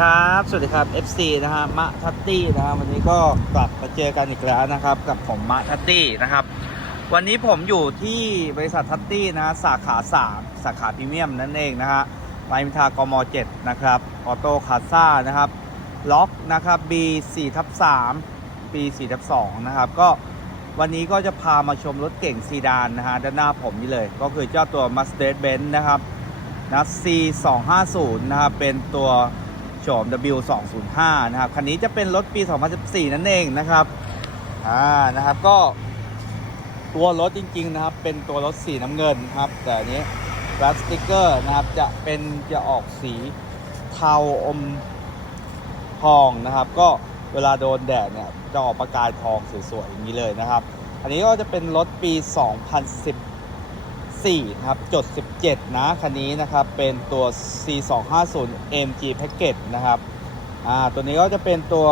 ครับ สวัสดีครับ FC นะฮะมะทัตตี้นะฮะวันนี้ก็กลับมาเจอกันอีกแล้วนะครับ กับผมมะทัตตี้นะครับ วันนี้ผมอยู่ที่บริษัททัตตี้นะฮะสาขา3สาขาพรีเมียมนั่นเองนะฮะรามอินทากม7นะครับออโต้คาซ่านะครับล็อกนะครับ B 4ทับ3 B 4ทับ2นะครับก็วันนี้ก็จะพามาชมรถเก่งซีดานนะฮะด้านหน้าผมนี่เลย ก็คือเจ้าตัว Mercedes-Benz นะครับนะ C 2 5 0นะครับเป็นตัว โฉม W 2 0 5 นะครับ คันนี้จะเป็นรถปี 2014 นั่นเองนะครับ อ่า นะครับก็ตัวรถจริง ๆ นะครับ เป็นตัวรถสีน้ำเงินครับ แต่อันนี้รัสติกเกอร์นะครับ จะเป็นจะออกสีเทาอมทองนะครับ ก็เวลาโดนแดดเนี่ยจะออกประกายทองสวยๆอย่างนี้เลยนะครับ อันนี้ก็จะเป็นรถปี 2010 4นะครับจด 17 นะ คันนี้นะครับ เป็นตัว C250 MG Package นะครับอ่าตัวนี้ก็จะเป็นตัว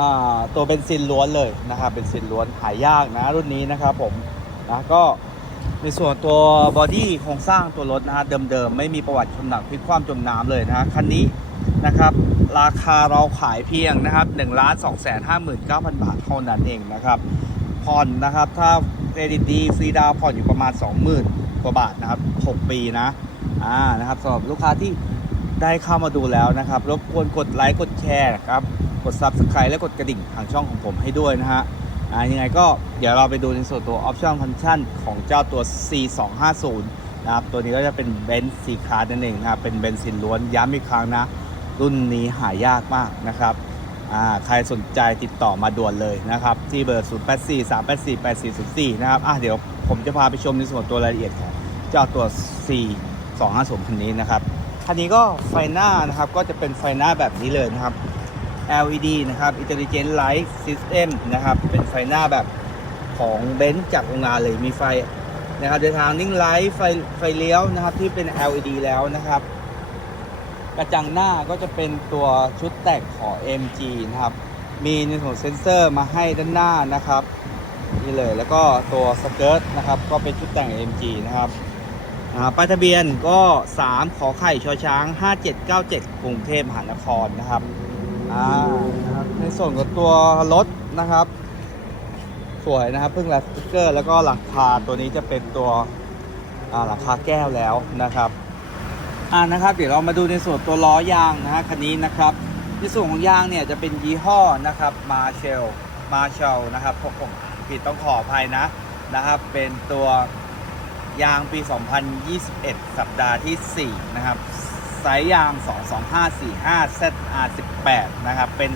อ่าตัวเป็นซินล้วนเลยนะครับเป็นซินล้วนหายากนะรุ่นนี้นะครับผมนะก็ในส่วนตัวบอดี้โครงสร้างตัวรถนะฮะเดิมๆ ไม่มีประวัติชนหนักพลิกคว่ำจมน้ำเลยนะฮะคันนี้นะครับราคาเราขายเพียงนะครับ1 2 5 9 0 0 0 บาทเท่านั้นเองนะครับผ่อนนะครับถ้า เครดิตดีฟรีดาวผ่อนอยู่ประมาณ 20,000 กว่าบาทนะครับ 6 ปีนะอ่านะครับสำหรับลูกค้าที่ได้เข้ามาดูแล้วนะครับ รบกวนกดไลค์กดแชร์นะครับกด Subscribe และกดกระดิ่งทางช่องของผมให้ด้วยนะฮะอ่ายังไงก็เดี๋ยวเราไปดูในส่วนตัว Option Function ของเจ้าตัว C250 นะครับตัวนี้ก็จะเป็นเบนซ์สีคาร์นั่นเองนะครับเป็นเบนซินล้วนย้ำอีกครั้งนะ รุ่นนี้หายากมากนะครับ ใครสนใจติดต่อมาด่วนเลยนะครับ ที่เบอร์ 0 8 4 3 8 4 8 4 0 4 นะครับอะเดี๋ยวผมจะพาไปชมในส่วนตัวรายละเอียดของเจ้าตัว C 2 5 0คันนี้นะครับคันนี้ก็ไฟหน้านะครับก็จะเป็นไฟหน้าแบบนี้เลยนะครับ LED นะครับ Intelligent Light System นะครับ เป็นไฟหน้าแบบของเบนซ์จากโรงงานเลยมีไฟนะครับเดินทางนิ่งไลท์ไฟไฟเลี้ยวนะครับที่เป็น LED แล้วนะครับ ระจังหน้าก็จะเป็นตัวชุดแต่งของ MG นะครับ มีในส่วนเซนเซอร์มาให้ด้านหน้านะครับนี่เลยแล้วก็ตัวสเกิร์ตนะครับก็เป็นชุดแต่ง MG นะครับป้ายทะเบียนก็ 3 ขอไข่ชอช้าง 5797 กรุงเทพมหานครนะครับอ่านะครับในส่วนของตัวรถนะครับ สวยนะครับเพิ่งแลสติกเกอร์ แล้วก็หลังคาตัวนี้จะเป็นตัวหลังคาแก้วแล้วนะครับ อ่านะครับ เดี๋ยวเรามาดูในส่วนตัวล้อยางนะฮะคันนี้นะครับในส่วนของยางเนี่ยจะเป็นยี่ห้อนะครับมาเชลมาเชลนะครับผมผิดต้องขออภัยนะนะครับ เป็นตัวยางปี 2021 สัปดาห์ที่ 4 นะครับไซส์ยาง 22545 ZR18 นะครับ เป็น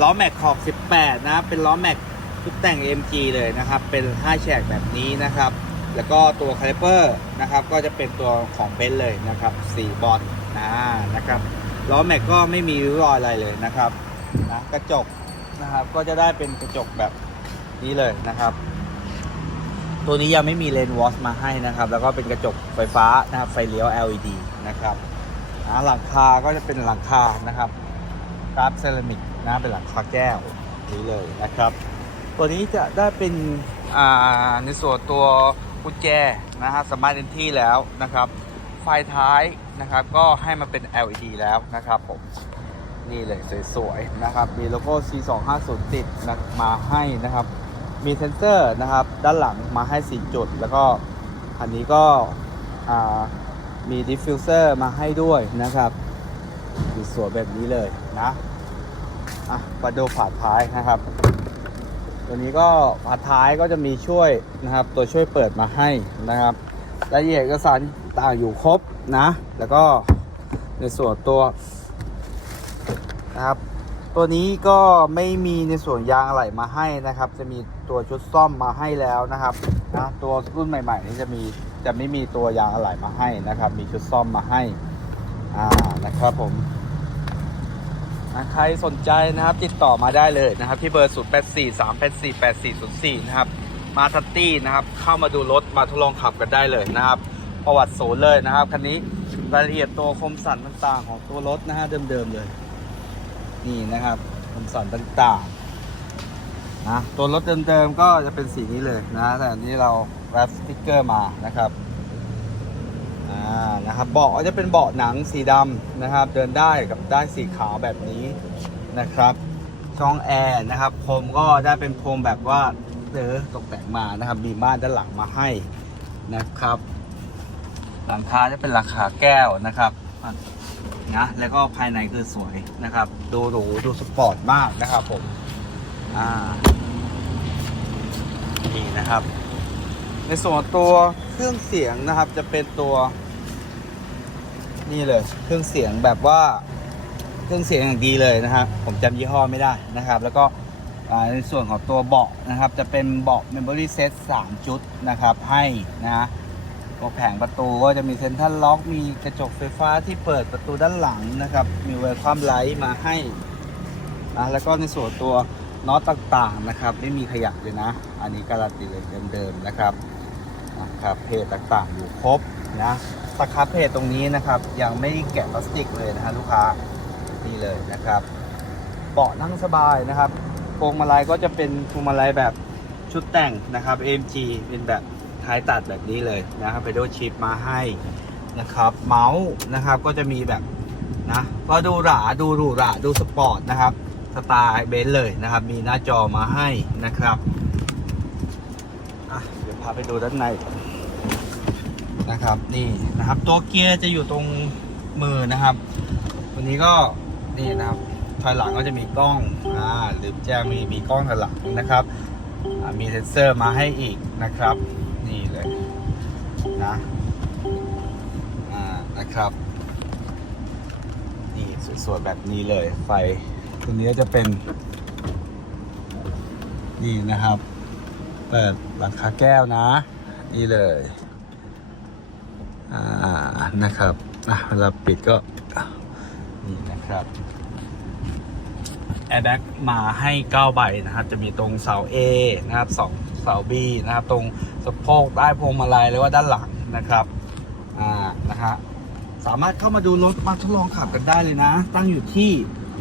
ล้อแม็กขอบ 18 นะ เป็นล้อแม็กชุดแต่ง MG เลยนะครับ เป็น 5 แฉกแบบนี้นะครับ แล้วก็ตัวคาลิเปอร์นะครับก็จะเป็นตัวของเบนซ์เลยนะครับสีบอลนะนะครับล้อแม็กก็ไม่มีริ้วรอยอะไรเลยนะครับนะกระจกนะครับก็จะได้เป็นกระจกแบบนี้เลยนะครับ ตัวนี้ยังไม่มีเลนวอชมาให้นะครับ แล้วก็เป็นกระจกไฟฟ้านะครับไฟเลี้ยว LED นะครับนะหลังคาก็จะเป็นหลังคานะครับกราฟเซรามิกนะเป็นหลังคาแก้วนี้เลยนะครับ ตัวนี้จะได้เป็นอ่าในส่วนตัว กุญแจนะฮะสามารถเล่นที่แล้วนะครับ ไฟท้ายนะครับก็ให้มาเป็น LED แล้วนะครับผมนี่เลยสวยๆนะครับ มีโลโก้ C250 ติดนะมาให้นะครับ มีเซนเซอร์นะครับ ด้านหลังมาให้ 4 จุด แล้วก็อันนี้ก็มีดิฟฟิวเซอร์มาให้ด้วยนะครับสวยๆแบบนี้เลยนะ อะมาดูฝาท้ายนะครับ ตัวนี้ก็ฝาท้ายก็จะมีช่วยนะครับ ตัวช่วยเปิดมาให้นะครับรายละเอียดเอกสารต่างอยู่ครบนะ แล้วก็ในส่วนตัวนะครับ ตัวนี้ก็ไม่มีในส่วนยางอะไหล่มาให้นะครับ จะมีตัวชุดซ่อมมาให้แล้วนะครับนะตัวรุ่นใหม่ๆนี้จะมีจะไม่มีตัวยางอะไหล่มาให้นะครับ มีชุดซ่อมมาให้อ่านะครับผม นะใครสนใจนะครับติดต่อมาได้เลยนะครับ ที่เบอร์ 0 8 4 3 8 4 8 4 0 4 นะครับ มาทัตตี้นะครับ เข้ามาดูรถมาทดลองขับกันได้เลยนะครับ ประวัติศูนย์เลยนะครับ คันนี้รายละเอียดตัวคมสันต่างๆ ของตัวรถนะฮะเดิมๆเลย นี่นะครับ คมสันต่างๆนะตัวรถเดิมๆก็จะเป็นสีนี้เลยนะ แต่อันนี้เราแรปสติ๊กเกอร์มานะครับ นะครับเบาะจะเป็นเบาะหนังสีดำนะครับ เดินได้กับได้สีขาวแบบนี้นะครับ ช่องแอร์นะครับพรมก็ได้เป็นพรมแบบว่าเออตกแต่งมานะครับมีม่านด้านหลังมาให้นะครับ หลังคาจะเป็นหลังคาแก้วนะครับอะนะแล้วก็ภายในคือสวยนะครับ ดูหรูดูสปอร์ตมากนะครับผมอ่านี่นะครับ ในส่วนตัวเครื่องเสียงนะครับจะเป็นตัว นี่เลยเครื่องเสียงแบบว่าเครื่องเสียงอย่างดีเลยนะฮะผมจำยี่ห้อไม่ได้นะครับ แล้วก็ในส่วนของตัวเบาะนะครับ จะเป็นเบาะ Memory Set 3 จุดนะครับ ให้นะตัวแผงประตูก็จะมีเซ็นทรัลล็อกมีกระจกไฟฟ้าที่เปิดประตูด้านหลังนะครับ มีเวลคัมไลท์มาให้นะแล้วก็ในส่วนตัวน็อตต่างๆนะครับ ไม่มีขยับเลยนะ อันนี้การันตีเลยเดิมๆนะครับนะครับเพจต่างๆอยู่ครบ นะสครับเพจตรงนี้นะครับ ยังไม่แกะพลาสติกเลยนะฮะลูกค้านี่เลยนะครับเบาะนั่งสบายนะครับพวงมาลัยก็จะเป็นพวงมาลัยแบบชุดแต่งนะครับ AMG เป็นแบบท้ายตัดแบบนี้เลยนะครับ p ปด l ชิปมาให้นะครับ เมาส์นะครับก็จะมีแบบนะก็ดูหราดูหรูหราดูสปอร์ตนะครับสไตล์เบนซ์เลยนะครับ มีหน้าจอมาให้นะครับอะเดี๋ยวพาไปดูด้านในอ นะครับนี่นะครับตัวเกียร์จะอยู่ตรงมือนะครับวันนี้ก็นี่นะครับถอยหลังก็จะมีกล้องอ่าหรือแจ้งมีมีกล้องถอยหลังนะครับมีเซ็นเซอร์มาให้อีกนะครับ นี่เลยนะอ่านะครับนี่สวยๆแบบนี้เลยไฟตัวนี้จะเป็น นี่นะครับ เปิดหลังคาแก้วนะ นี่เลย นะครับอะเวลาปิดก็นี่นะครับแอร์แบ็กมาให้ 9 ใบนะครับ จะมีตรงเสา A นะครับสองเสา B นะครับ ตรงสะโพกใต้พวงมาลัยหรือว่าด้านหลังนะครับ อ่า นะฮะ สามารถเข้ามาดูรถมาทดลองขับกันได้เลยนะ ตั้งอยู่ที่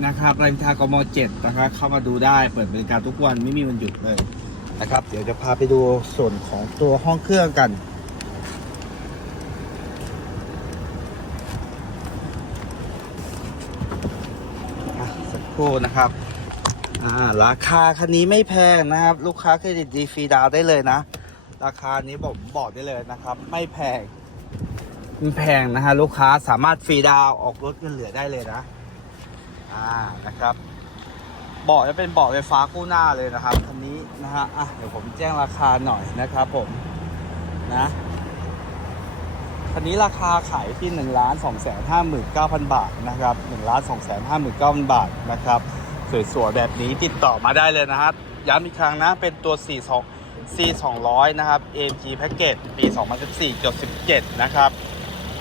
นะครับรามอินทรากม7นะครับเข้ามาดูได้เปิดบริการทุกวันไม่มีวันหยุดเลยนะครับ เดี๋ยวจะพาไปดูส่วนของตัวห้องเครื่องกัน อะสัก ครู่นะครับอ่าราคาคันนี้ไม่แพงนะครับ ลูกค้าเครดิตดีฟรีดาวได้เลยนะ ราคานี้ผมบอกได้เลยนะครับ ไม่แพงไม่แพงนะฮะลูกค้าสามารถฟรีดาวออกรถเงินเหลือได้เลยนะอ่านะครับเบาะจะเป็นเบาะไฟฟ้าคู่หน้าเลยนะครับคันนี้นะฮะอะเดี๋ยวผมแจ้งราคาหน่อยนะครับผมนะ คันนี้ราคาขายที่1นึ่งล้านสองแสนห้าหมื่นเก้าพันบาทนะครับหนึ่งล้านสองแสนห้าหมื่นเก้าพันบาทนะครับสวยๆแบบนี้ติดต่อมาได้เลยนะครับย้ำอีกครั้งนะ เป็นตัว 4 2 C 200 นะครับ AMG Package ปี 2014จด17 นะครับ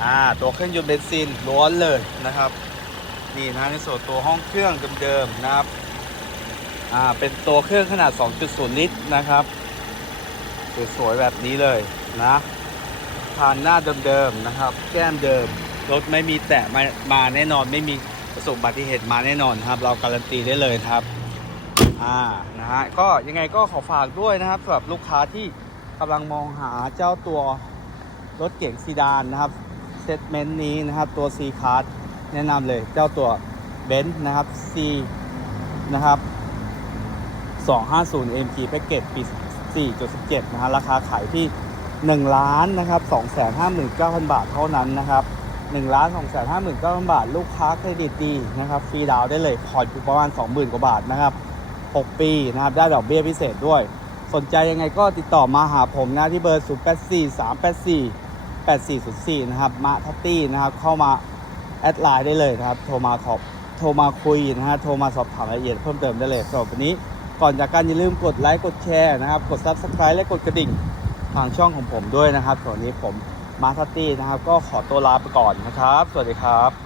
อ่าตัวเครื่องยนต์เบนซินล้วนเลยนะครับ นี่นะในส่วนตัวห้องเครื่องเดิมๆนะครับอ่าเป็นตัวเครื่องขนาด 2.0 ลิตรนะครับ สวยๆแบบนี้เลยนะ ผ่านหน้าเดิมๆนะครับ แก้มเดิม รถไม่มีแตะมามาแน่นอนไม่มีประสบอุบัติเหตุมาแน่นอนครับ เราการันตีได้เลยครับอ่านะฮะก็ยังไงก็ขอฝากด้วยนะครับสำหรับลูกค้าที่กำลังมองหาเจ้าตัวรถเก๋งซีดานนะครับเซตเมนต์นี้นะครับตัว C Class แนะนำเลยเจ้าตัวเบนซ์นะครับ C นะครับ 250 MG Package ปี 4.17 นะฮะราคาขายที่ 1ล้านนะครับ259,000 บาทเท่านั้นนะครับ1ล้าน259,000 บาท ลูกค้าเครดิตดีนะครับฟรีดาวน์ได้เลยผ่อนอยู่ประมาณ 20,000 กว่าบาทนะครับ 6 ปีนะครับได้ดอกเบี้ยพิเศษด้วย สนใจยังไงก็ติดต่อมาหาผมนะที่เบอร์ 084 384 8404 นะครับมาทัตตี้นะครับเข้ามาแอดไลน์ได้เลยนะครับ โทรมาขอบโทรมาคุยนะฮะโทรมาสอบถามรายละเอียดเพิ่มเติมได้เลยสำหรับวันนี้ก่อนจากกันอย่าลืมกดไลค์กดแชร์นะครับ กด Subscribe และกดกระดิ่ง ทางช่องของผมด้วยนะครับส่วนนี้ผมมาทัตตี้นะครับ ก็ขอตัวลาไปก่อนนะครับ สวัสดีครับ